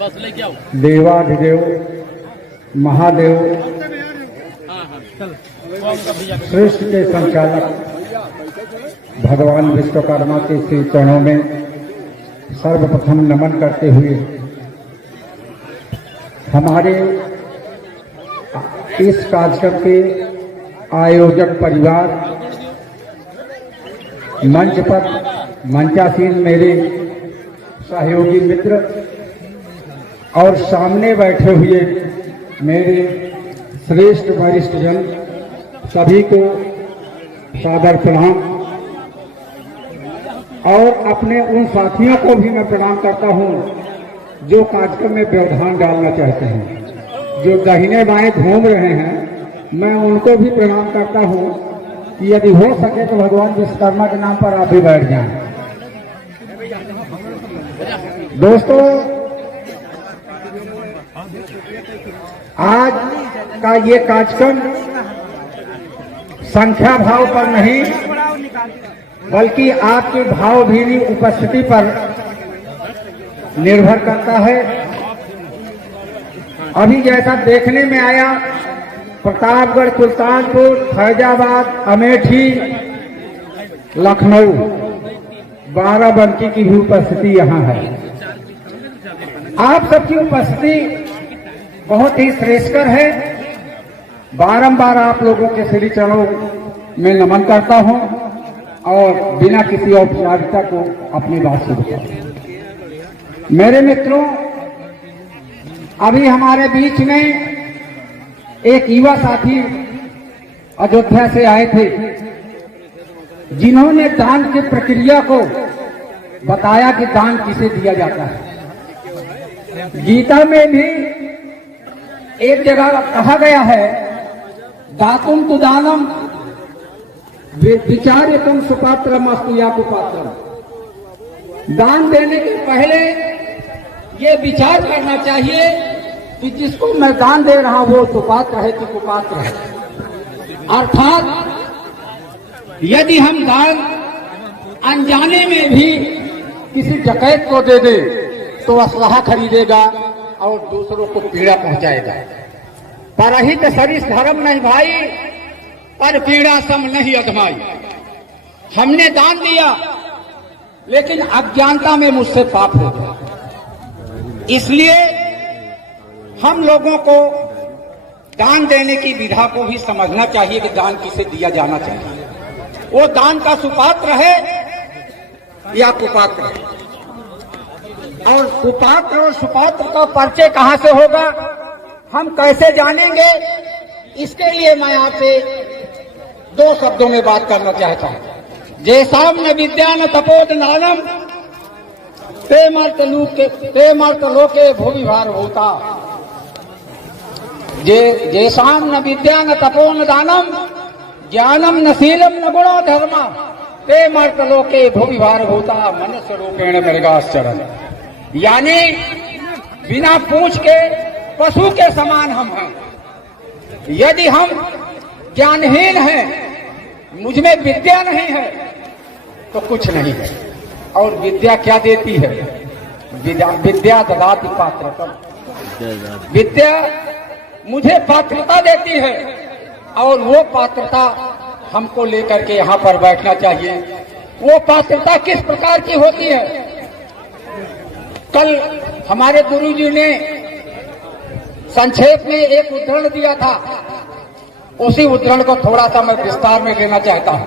देवाधिदेव महादेव सृष्टि के संचालक भगवान विश्वकर्मा के श्री चरणों में सर्वप्रथम नमन करते हुए हमारे इस कार्यक्रम के आयोजक परिवार, मंच पर मंचासीन मेरे सहयोगी मित्र और सामने बैठे हुए मेरे श्रेष्ठ वरिष्ठ जन, सभी को सादर प्रणाम। और अपने उन साथियों को भी मैं प्रणाम करता हूं जो कार्यक्रम में व्यवधान डालना चाहते हैं, जो दाहिने बाएं घूम रहे हैं। मैं उनको भी प्रणाम करता हूं कि यदि हो सके तो भगवान विश्वकर्मा के नाम पर आप भी बैठ जाएं। दोस्तों, आज का ये कार्यक्रम संख्या भाव पर नहीं बल्कि आपकी भावभीनी उपस्थिति पर निर्भर करता है। अभी जैसा देखने में आया, प्रतापगढ़, सुल्तानपुर, फैजाबाद, अमेठी, लखनऊ, बाराबंकी की भी उपस्थिति यहाँ है। आप सबकी उपस्थिति बहुत ही श्रेष्ठकर है। बारंबार आप लोगों के श्री चरणों में नमन करता हूं और बिना किसी औपचारिकता को अपनी बात शुरू करता। मेरे मित्रों, अभी हमारे बीच में एक युवा साथी अयोध्या से आए थे, जिन्होंने दान की प्रक्रिया को बताया कि दान किसे दिया जाता है। गीता में भी एक जगह कहा गया है, दातुम तु दानम विचार्यतम सुपात्रम अस्तु या कुपात्रम। दान देने के पहले ये विचार करना चाहिए कि जिसको मैं दान दे रहा हूं वो सुपात्र है कि कुपात्र है। अर्थात यदि हम दान अनजाने में भी किसी डकैत को दे दे तो असलहा खरीदेगा और दूसरों को पीड़ा पहुंचाएगा। परहित सरिस धर्म नहीं भाई, पर पीड़ा सम नहीं अधमाई। हमने दान दिया लेकिन अज्ञानता में मुझसे पाप हो गया। इसलिए हम लोगों को दान देने की विधा को भी समझना चाहिए कि दान किसे दिया जाना चाहिए। वो दान का सुपात्र है या कुपात्र है। और कुपात्र और सुपात्र का परिचय कहां से होगा, हम कैसे जानेंगे? इसके लिए मैं आपसे दो शब्दों में बात करना चाहता हूं। जैसाम न विद्या न तपोद नानम ते मर्त लोके भूमि भार होता। जैसाम न विद्या न तपो न दानम ज्ञानम न शीलम न गुणो धर्मा ते मर्त लोके भूमि भार होता मनुष्य रूपेण मृगाश्चरण। यानी बिना पूछ के पशु के समान हम हैं। यदि हम ज्ञानहीन हैं, मुझ में विद्या नहीं है तो कुछ नहीं है। और विद्या क्या देती है? विद्या ददाति पात्रता। विद्या मुझे पात्रता देती है और वो पात्रता हमको लेकर के यहाँ पर बैठना चाहिए। वो पात्रता किस प्रकार की होती है? कल हमारे गुरुजी ने संक्षेप में एक उदाहरण दिया था, उसी उदाहरण को थोड़ा सा मैं विस्तार में लेना चाहता हूँ।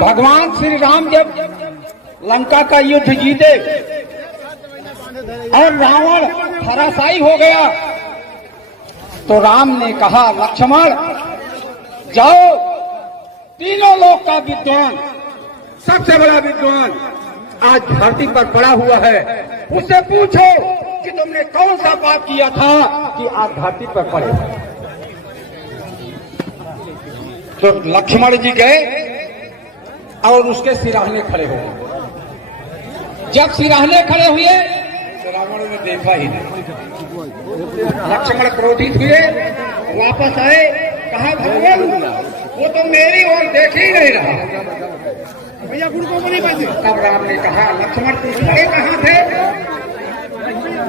भगवान श्री राम जब लंका का युद्ध जीते और रावण धराशायी हो गया तो राम ने कहा, लक्ष्मण जाओ, तीनों लोक का विद्वान, सबसे बड़ा विद्वान आज धरती पर पड़ा हुआ है, उससे पूछो कि तुमने कौन सा पाप किया था कि आज धरती पर पड़े। तो लक्ष्मण जी गए और उसके सिराहने खड़े हो गए। जब सिराहने खड़े हुए तो रावण ने देखा ही नहीं। लक्ष्मण क्रोधित हुए, वापस आए, कहा भगवान वो तो मेरी ओर देख ही नहीं रहा। तब राम ने कहा, लक्ष्मण तुम खड़े कहाँ थे?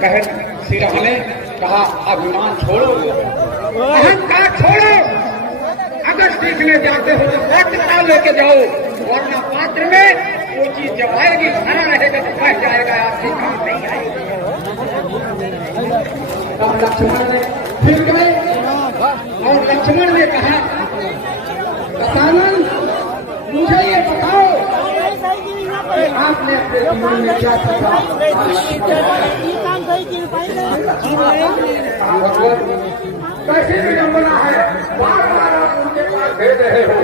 कह सिरहा ने कहा अभिमान छोड़ो, अहंकार छोड़ो, अगर सीखने जाते हो तो पात्रता लेके जाओ, वरना पात्र में वो चीज जब आएगी भरा रहेगा तो बह जाएगा, आपके काम नहीं आएगा। तब लक्ष्मण ने फिर गए और लक्ष्मण ने कहा दशानन मुझे ये बताओ आपने अपने जीवन में क्या सीखा? कैसे विडंबना है, बार बार आप उनके पास भेज रहे हो।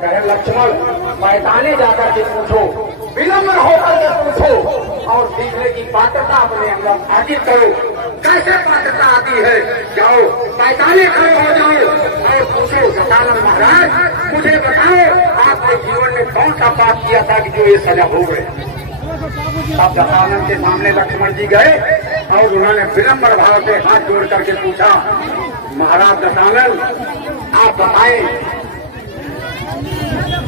कहे लक्ष्मण मैदाने जाकर के पूछो, विलंबन होकर के पूछो और सीखने की पात्रता अपने अंदर हाजिर करो। कैसे पात्रता आती है? जाओ मैदाने खड़े हो जाओ और पूछो दशानन महाराज मुझे बताओ आपने जीवन में कौन सा पाप किया था कि जो ये सजा हो गए? तब दशानन के सामने लक्ष्मण जी गए और उन्होंने विनम्र भाव से हाथ जोड़ करके पूछा, महाराज दशानन आप बताएं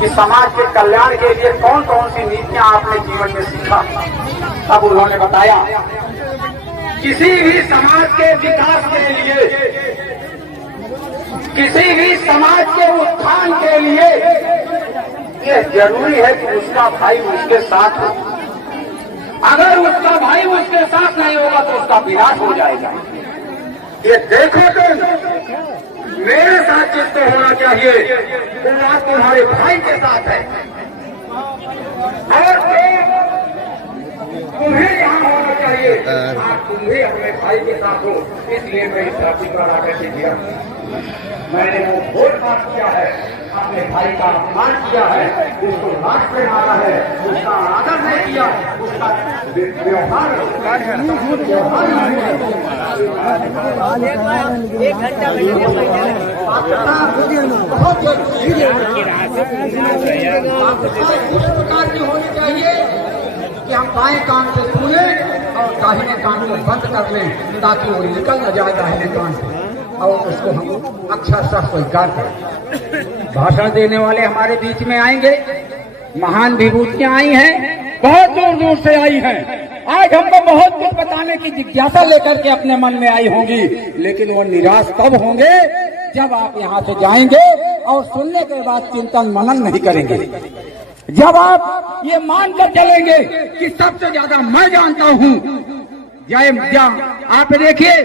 कि समाज के कल्याण के लिए कौन कौन सी नीतियां आपने जीवन में सीखा? तब उन्होंने बताया किसी भी समाज के विकास के लिए, किसी भी समाज के उत्थान के लिए यह जरूरी है कि उसका भाई उसके साथ हो। अगर उसका भाई उसके साथ नहीं होगा तो उसका विनाश हो जाएगा। ये देखो तुम मेरे साथ जिसको होना चाहिए वो बात तुम्हारे भाई के साथ है और तुम्हें यहाँ होना चाहिए आज तुम्हें अपने भाई के साथ हो। इसलिए मैं इस राशि पर आकर के दिया, मैंने वो भोट पास किया है, अपने भाई का अपमान किया है, उसको लाश पे मारा है, उसका आदर नहीं किया, उसका व्यवहार उस प्रकार की होनी चाहिए कि हम बाएं कान से सुने और दाहिने कान को बंद कर लें ताकि वो निकल न जाए दाहिने कान से और उसको हम अक्षरशः स्वीकार करें। भाषण देने वाले हमारे बीच में आएंगे, महान विभूतियां आई हैं, बहुत दूर दूर से आई हैं। आज हमको बहुत कुछ बताने की जिज्ञासा लेकर के अपने मन में आई होंगी, लेकिन वो निराश कब होंगे जब आप यहाँ से जाएंगे और सुनने के बाद चिंतन मनन नहीं करेंगे। जब आप ये मानकर चलेंगे कि सबसे ज्यादा मैं जानता हूँ। आप देखिए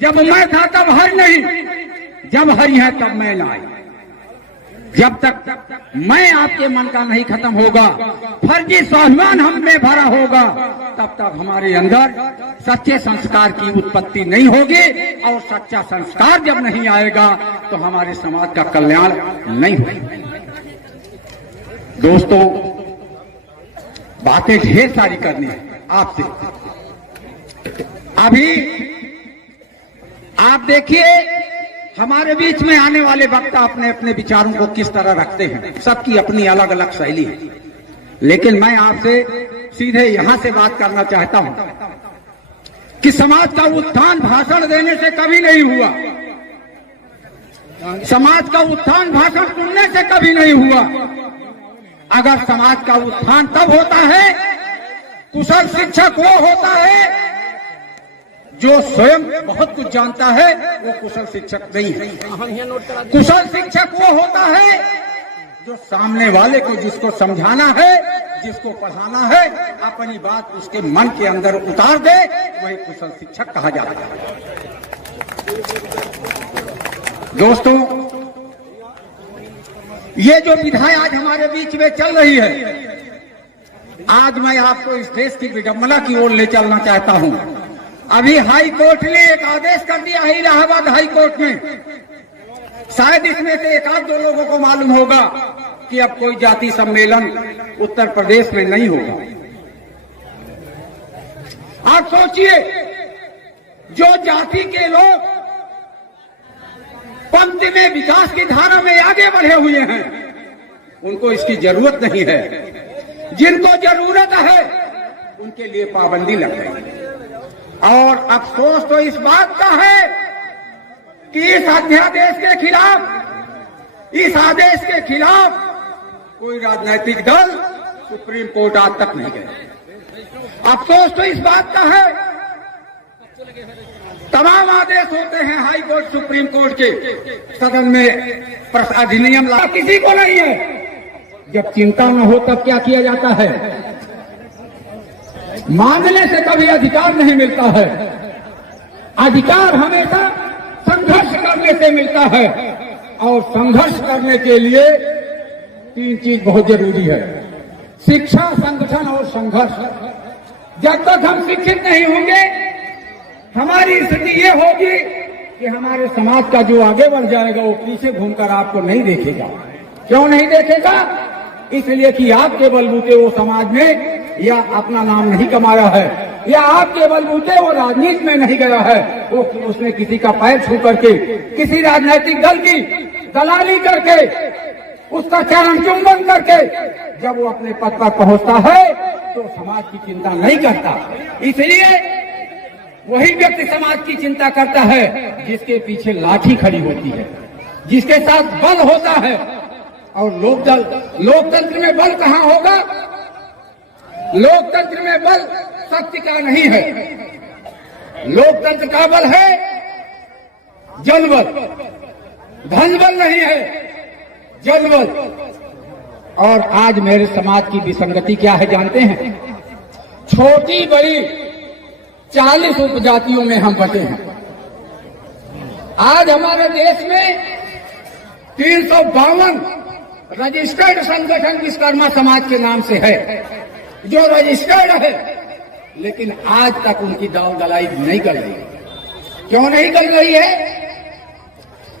जब मैं था तब हर नहीं, जब हरि है तब मैं ना आई। जब तक मैं आपके मन का नहीं खत्म होगा, फर्जी स्वाभिमान हम में भरा होगा, तब तक हमारे अंदर सच्चे संस्कार की उत्पत्ति नहीं होगी और सच्चा संस्कार जब नहीं आएगा तो हमारे समाज का कल्याण नहीं होगा। दोस्तों बातें ढेर सारी करनी है आपसे। अभी आप देखिए हमारे बीच में आने वाले वक्ता अपने अपने विचारों को किस तरह रखते हैं, सबकी अपनी अलग अलग शैली है। लेकिन मैं आपसे सीधे यहां से बात करना चाहता हूं कि समाज का उत्थान भाषण देने से कभी नहीं हुआ, समाज का उत्थान भाषण सुनने से कभी नहीं हुआ। अगर समाज का उत्थान तब होता है, कुशल शिक्षक वो होता है जो स्वयं बहुत कुछ जानता है, वो कुशल शिक्षक नहीं है। कुशल शिक्षक वो होता है जो सामने वाले को जिसको समझाना है, जिसको पढ़ाना है, अपनी बात उसके मन के अंदर उतार दे, वही कुशल शिक्षक कहा जाता है। दोस्तों ये जो विधाएं आज हमारे बीच में चल रही है, आज मैं आपको इस देश की विडंबना की ओर ले चलना चाहता हूं। अभी हाई कोर्ट ने एक आदेश कर दिया है, इलाहाबाद हाई कोर्ट में, शायद इसमें से एक आध दो लोगों को मालूम होगा कि अब कोई जाति सम्मेलन उत्तर प्रदेश में नहीं होगा। आप सोचिए, जो जाति के लोग पंक्ति में विकास की धारा में आगे बढ़े हुए हैं, उनको इसकी जरूरत नहीं है। जिनको जरूरत है उनके लिए पाबंदी लग गई। और अफसोस तो इस बात का है कि इस अध्यादेश के खिलाफ, इस आदेश के खिलाफ कोई राजनीतिक दल सुप्रीम कोर्ट आज तक नहीं गए। अफसोस तो इस बात का है तमाम आदेश होते हैं हाई कोर्ट सुप्रीम कोर्ट के, सदन में अधिनियम ला किसी को नहीं है। जब चिंता न हो तब क्या किया जाता है? मांगने से कभी अधिकार नहीं मिलता है। अधिकार हमेशा संघर्ष करने से मिलता है, और संघर्ष करने के लिए 3 चीज बहुत जरूरी है: शिक्षा, संगठन और संघर्ष। जब तक हम शिक्षित नहीं होंगे, हमारी स्थिति ये होगी कि हमारे समाज का जो आगे बढ़ जाएगा वो पीछे घूमकर आपको नहीं देखेगा। क्यों नहीं देखेगा? इसलिए कि आपके बलबूते वो समाज में या अपना नाम नहीं कमाया है, या आपके बलबूते वो राजनीति में नहीं गया है, वो उसने किसी का पैर छू करके, किसी राजनीतिक दल की दलाली करके, उसका चरण चुंबन करके जब वो अपने पद पर पहुंचता है तो समाज की चिंता नहीं करता। इसलिए वही व्यक्ति समाज की चिंता करता है जिसके पीछे लाठी खड़ी होती है, जिसके साथ बल होता है। और लोकतंत्र में बल कहाँ होगा? लोकतंत्र में बल शक्ति का नहीं है। लोकतंत्र का बल है जनबल, धनबल नहीं है, जनबल। और आज मेरे समाज की विसंगति क्या है जानते हैं? छोटी बड़ी 40 उपजातियों में हम बटे हैं। आज हमारे देश में 352 रजिस्टर्ड संगठन विश्वकर्मा समाज के नाम से है, जो रजिस्टर्ड है, लेकिन आज तक उनकी दाव दलाई नहीं कर रही। क्यों नहीं कर रही है?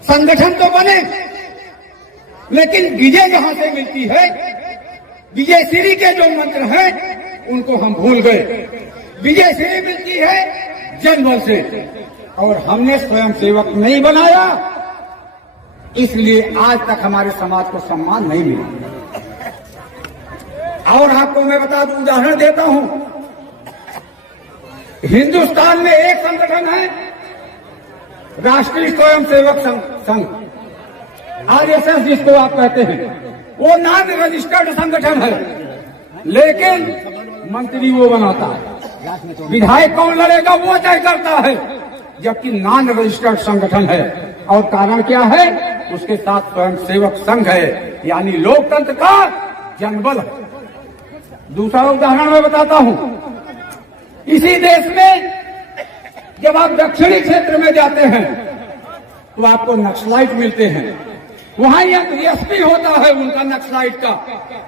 संगठन तो बने, लेकिन विजय कहां से मिलती है? विजय श्री के जो मंत्र हैं उनको हम भूल गए। विजय श्री मिलती है जनबल से, और हमने स्वयं सेवक नहीं बनाया, इसलिए आज तक हमारे समाज को सम्मान नहीं मिला। और आपको मैं बता दूं, उदाहरण देता हूं। हिंदुस्तान में एक संगठन है, राष्ट्रीय स्वयंसेवक संघ, RSS जिसको आप कहते हैं। वो नॉन रजिस्टर्ड संगठन है, लेकिन मंत्री वो बनाता है, विधायक कौन लड़ेगा वो तय करता है, जबकि नॉन रजिस्टर्ड संगठन है। और कारण क्या है? उसके साथ स्वयंसेवक संघ है, यानी लोकतंत्र का जनबल है। दूसरा उदाहरण मैं बताता हूं। इसी देश में जब आप दक्षिणी क्षेत्र में जाते हैं तो आपको नक्सलाइट मिलते हैं। वहां एसपी होता है उनका, नक्सलाइट का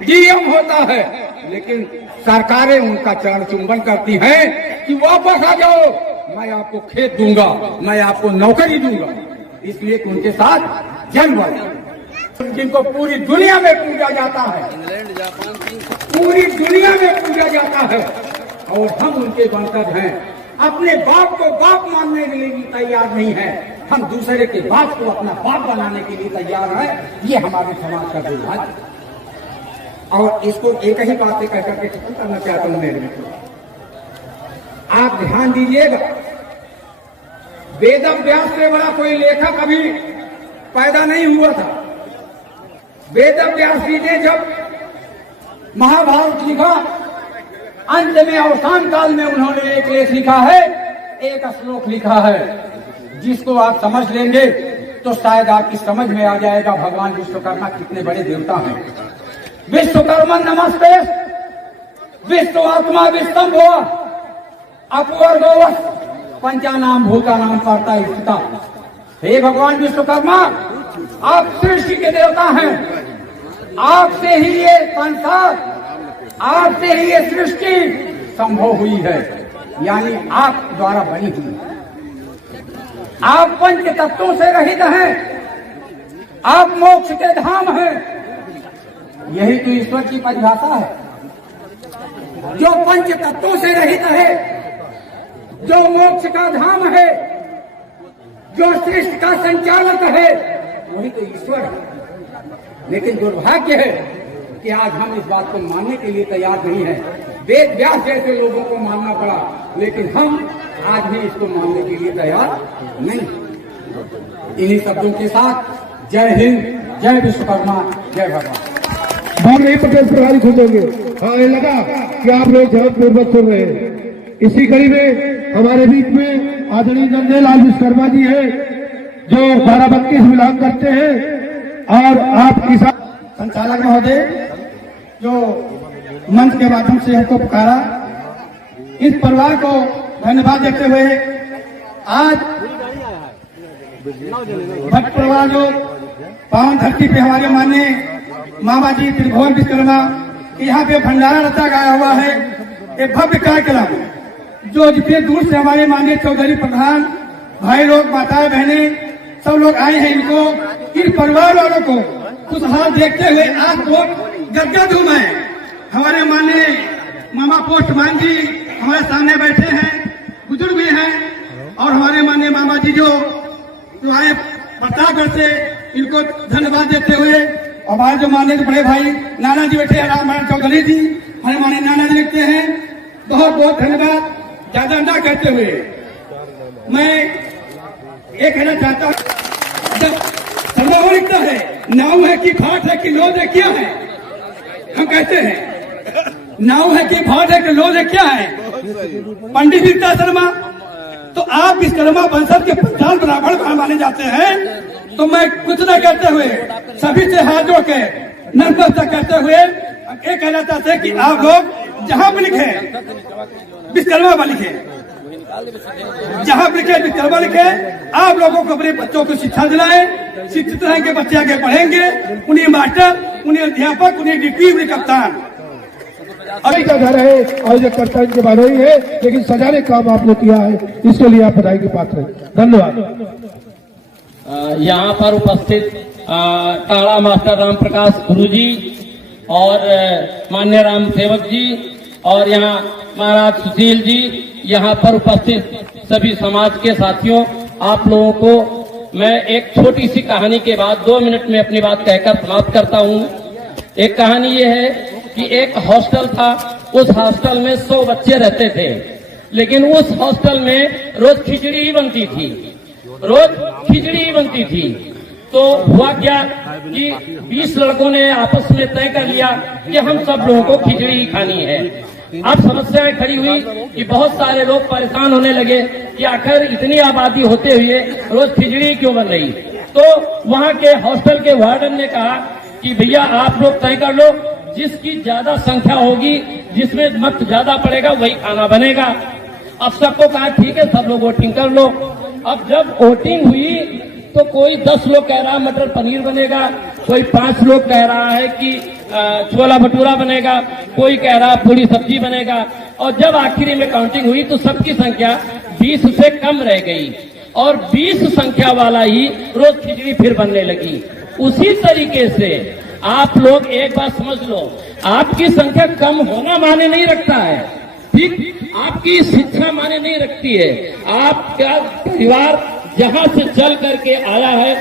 डीएम होता है, लेकिन सरकारें उनका चरण चुंबन करती हैं कि वापस आ जाओ, मैं आपको खेत दूंगा, मैं आपको नौकरी दूंगा। इसलिए कि उनके साथ जनबल, जिनको पूरी दुनिया में पूजा जाता है, पूरी दुनिया में पूजा जाता है, और हम उनके वंशज हैं। अपने बाप को बाप मानने के लिए तैयार नहीं है, हम दूसरे के बाप को अपना बाप बनाने के लिए तैयार हैं। ये हमारे समाज का दुर्भाग्य है। और इसको एक ही बात से कहकर के खत्म करना चाहता हूं मेरे मित्रों। आप ध्यान दीजिएगा, वेद व्यास से बड़ा कोई लेखक अभी पैदा नहीं हुआ था। वेद व्यास जी ने जब महाभारत लिखा, अंत में अवसान काल में उन्होंने एक लेख लिखा है, एक श्लोक लिखा है, जिसको आप समझ लेंगे तो शायद आपकी समझ में आ जाएगा भगवान विश्वकर्मा कितने बड़े देवता हैं। विश्वकर्मा नमस्ते, विश्व आत्मा विस्तंभ हुआ, अपवर्गोवस पंचानाम भूतानाम पड़ता स्थिता। हे भगवान विश्वकर्मा, आप सृष्टि के देवता हैं, आपसे ही ये संसार, आपसे ही ये सृष्टि संभव हुई है, यानी आप द्वारा बनी हुई। आप पंच तत्वों से रहित हैं, आप मोक्ष के धाम हैं। यही तो ईश्वर की परिभाषा है। जो पंच तत्वों से रहित है, जो मोक्ष का धाम है, जो सृष्टि का संचालक है, वही तो ईश्वर है। लेकिन दुर्भाग्य है कि आज हम इस बात को मानने के लिए तैयार नहीं है। वेद व्यास जैसे लोगों को मानना पड़ा, लेकिन हम आज भी इसको मानने के लिए तैयार नहीं। इन्हीं शब्दों के साथ जय हिंद, जय विश्वकर्मा, जय भगवान। हम नहीं पटेल प्रभारी खोजेंगे। हाँ, ये लगा कि आप लोग ध्यान पूर्वक सुन रहे हैं। इसी कड़ी में हमारे बीच में आदरणीय नंदेलाल विश्वकर्मा जी है जो बाराबंकी से बिलोंग करते हैं, और आप किसान संचालक महोदय जो मंच के माध्यम से हमको पुकारा, इस परिवार को धन्यवाद देते हुए आज भट्ट परिवार जो पावन धरती पे हमारे माननीय मामा जी त्रिभुवन विश्वकर्मा यहाँ पे भंडारा रचा गया हुआ है, एक भव्य कार्यक्रम जो जितने दूर से हमारे माननीय चौधरी प्रधान भाई लोग, माताएं, बहने सब लोग आए हैं, इनको इन परिवार वालों को खुशहाल देखते हुए आप लोग गदगद हुए हैं। हमारे माननीय मामा पोस्टमैन जी हमारे सामने बैठे हैं, बुजुर्ग भी हैं, और हमारे माननीय मामा जी जो आए प्रतापगढ़ से, इनको धन्यवाद देते हुए, और हमारे जो माननीय बड़े भाई नाना जी बैठे हैं, रामनारायण चौधरी जी, हमारे माननीय नाना जी लिखते हैं, बहुत बहुत धन्यवाद। ज्यादा ना करते हुए मैं ये कहना चाहता हूँ, जब संभव लिखता है नाव है कि फाट है कि लोध है, क्या है? हम कहते हैं नाव है कि फाट है कि लोध है, क्या है? पंडित वीरता शर्मा, तो आप विश्वकर्मा वंशज के प्रधान ब्राह्मण माने जाते हैं, तो मैं कुछ न कहते हुए सभी से हाथ जोड़ के नतमस्तक करते हुए ये कहना चाहते हैं कि आप लोग जहां भी लिखे विश्वकर्मा पर लिखे, जहां भी लिखे विश्वकर्मा लिखे, आप लोगों को अपने बच्चों को शिक्षा दिलाए, शिक्षित रहेंगे, बच्चे आगे पढ़ेंगे, उन्हें मास्टर, उन्हें अध्यापक, उन्हें डिप्टी, उन्हें कप्तान अभी का घर है, आयोजक करता इनके बाद ही है, लेकिन सजाने काम आपने किया है, इसके लिए आप बधाई के पात्र हैं। धन्यवाद। यहाँ पर उपस्थित टाड़ा मास्टर राम प्रकाश गुरु जी और मान्य राम सेवक जी और यहाँ महाराज सुशील जी, यहाँ पर उपस्थित सभी समाज के साथियों, आप लोगों को मैं एक छोटी सी कहानी के बाद 2 मिनट में अपनी बात कहकर समाप्त करता हूँ। एक कहानी ये है कि एक हॉस्टल था, उस हॉस्टल में 100 बच्चे रहते थे, लेकिन उस हॉस्टल में रोज खिचड़ी ही बनती थी, रोज खिचड़ी ही बनती थी। तो हुआ क्या कि 20 लड़कों ने आपस में तय कर लिया कि हम सब लोगों को खिचड़ी ही खानी है। अब समस्याएं खड़ी हुई कि बहुत सारे लोग परेशान होने लगे कि आखिर इतनी आबादी होते हुए रोज खिचड़ी क्यों बन रही। तो वहां के हॉस्टल के वार्डन ने कहा कि भैया आप लोग तय कर लो, जिसकी ज्यादा संख्या होगी, जिसमें मत ज्यादा पड़ेगा, वही खाना बनेगा। अब सबको कहा ठीक है, सब लोग वोटिंग कर लो। अब जब वोटिंग हुई तो कोई 10 लोग कह रहा है मटर पनीर बनेगा, कोई 5 लोग कह रहा है कि छोला भटूरा बनेगा, कोई कह रहा है पूरी सब्जी बनेगा। और जब आखिरी में काउंटिंग हुई तो सबकी संख्या 20 से कम रह गई और 20 संख्या वाला ही रोज खिचड़ी फिर बनने लगी। उसी तरीके से आप लोग एक बात समझ लो, आपकी संख्या कम होना माने नहीं रखता है, ठीक, आपकी शिक्षा माने नहीं रखती है। आपका परिवार जहां से चल करके आया है